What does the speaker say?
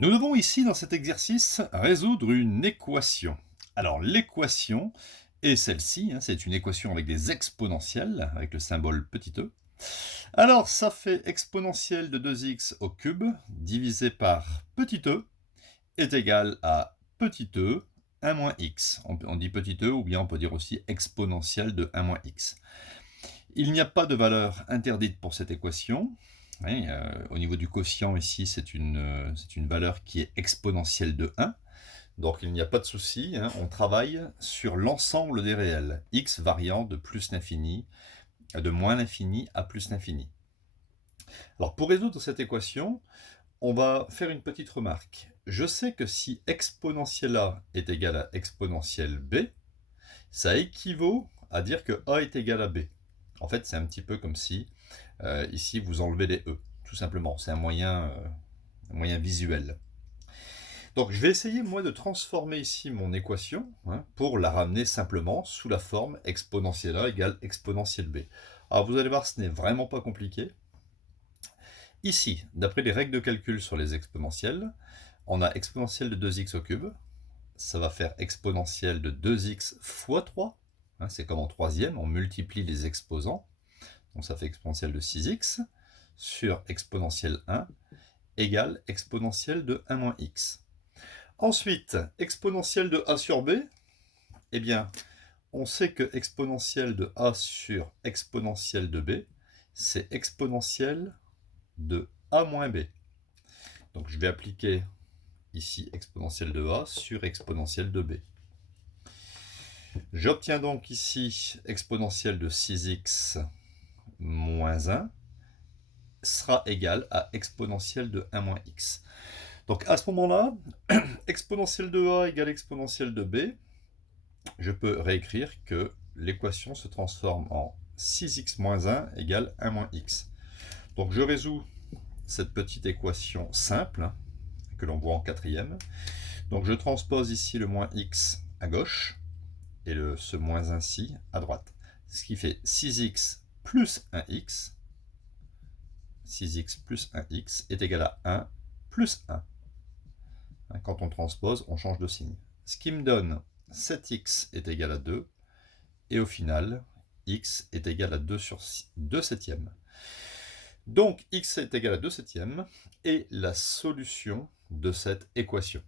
Nous devons ici, dans cet exercice, résoudre une équation. Alors, l'équation est celle-ci, hein, c'est une équation avec des exponentielles, avec le symbole petit e. Alors, ça fait exponentielle de 2x au cube, divisé par petit e, est égal à petit e, 1 moins x. On dit petit e, ou bien on peut dire aussi exponentielle de 1 moins x. Il n'y a pas de valeur interdite pour cette équation. Oui, au niveau du quotient ici, c'est une valeur qui est exponentielle de 1. Donc il n'y a pas de souci, hein, on travaille sur l'ensemble des réels, x variant de plus l'infini, de moins l'infini à plus l'infini. Alors pour résoudre cette équation, on va faire une petite remarque. Je sais que si exponentielle a est égal à exponentielle b, ça équivaut à dire que a est égal à b. En fait, c'est un petit peu comme si, ici, vous enlevez les e, tout simplement. C'est un moyen visuel. Donc, je vais essayer, moi, de transformer ici mon équation, hein, pour la ramener simplement sous la forme exponentielle a égale exponentielle b. Alors, vous allez voir, ce n'est vraiment pas compliqué. Ici, d'après les règles de calcul sur les exponentielles, on a exponentielle de 2x au cube. Ça va faire exponentielle de 2x fois 3. Hein, c'est comme en troisième, on multiplie les exposants. Donc ça fait exponentielle de 6x sur exponentielle 1 égale exponentielle de 1 moins x. Ensuite, exponentielle de a sur b, eh bien, on sait que exponentielle de a sur exponentielle de b, c'est exponentielle de a moins b. Donc je vais appliquer ici exponentielle de a sur exponentielle de b. J'obtiens donc ici exponentielle de 6x moins 1 sera égal à exponentielle de 1 moins x. Donc à ce moment-là, exponentielle de a égale exponentielle de b, je peux réécrire que l'équation se transforme en 6x moins 1 égale 1 moins x. Donc je résous cette petite équation simple, hein, que l'on voit en quatrième. Donc je transpose ici le moins x à gauche et ce moins 1-ci à droite. Ce qui fait 6x plus 1x. 6x plus 1x est égal à 1 plus 1. Quand on transpose, on change de signe. Ce qui me donne 7x est égal à 2. Et au final, x est égal à 2 sur 2 septièmes. Donc x est égal à 2 septièmes est la solution de cette équation.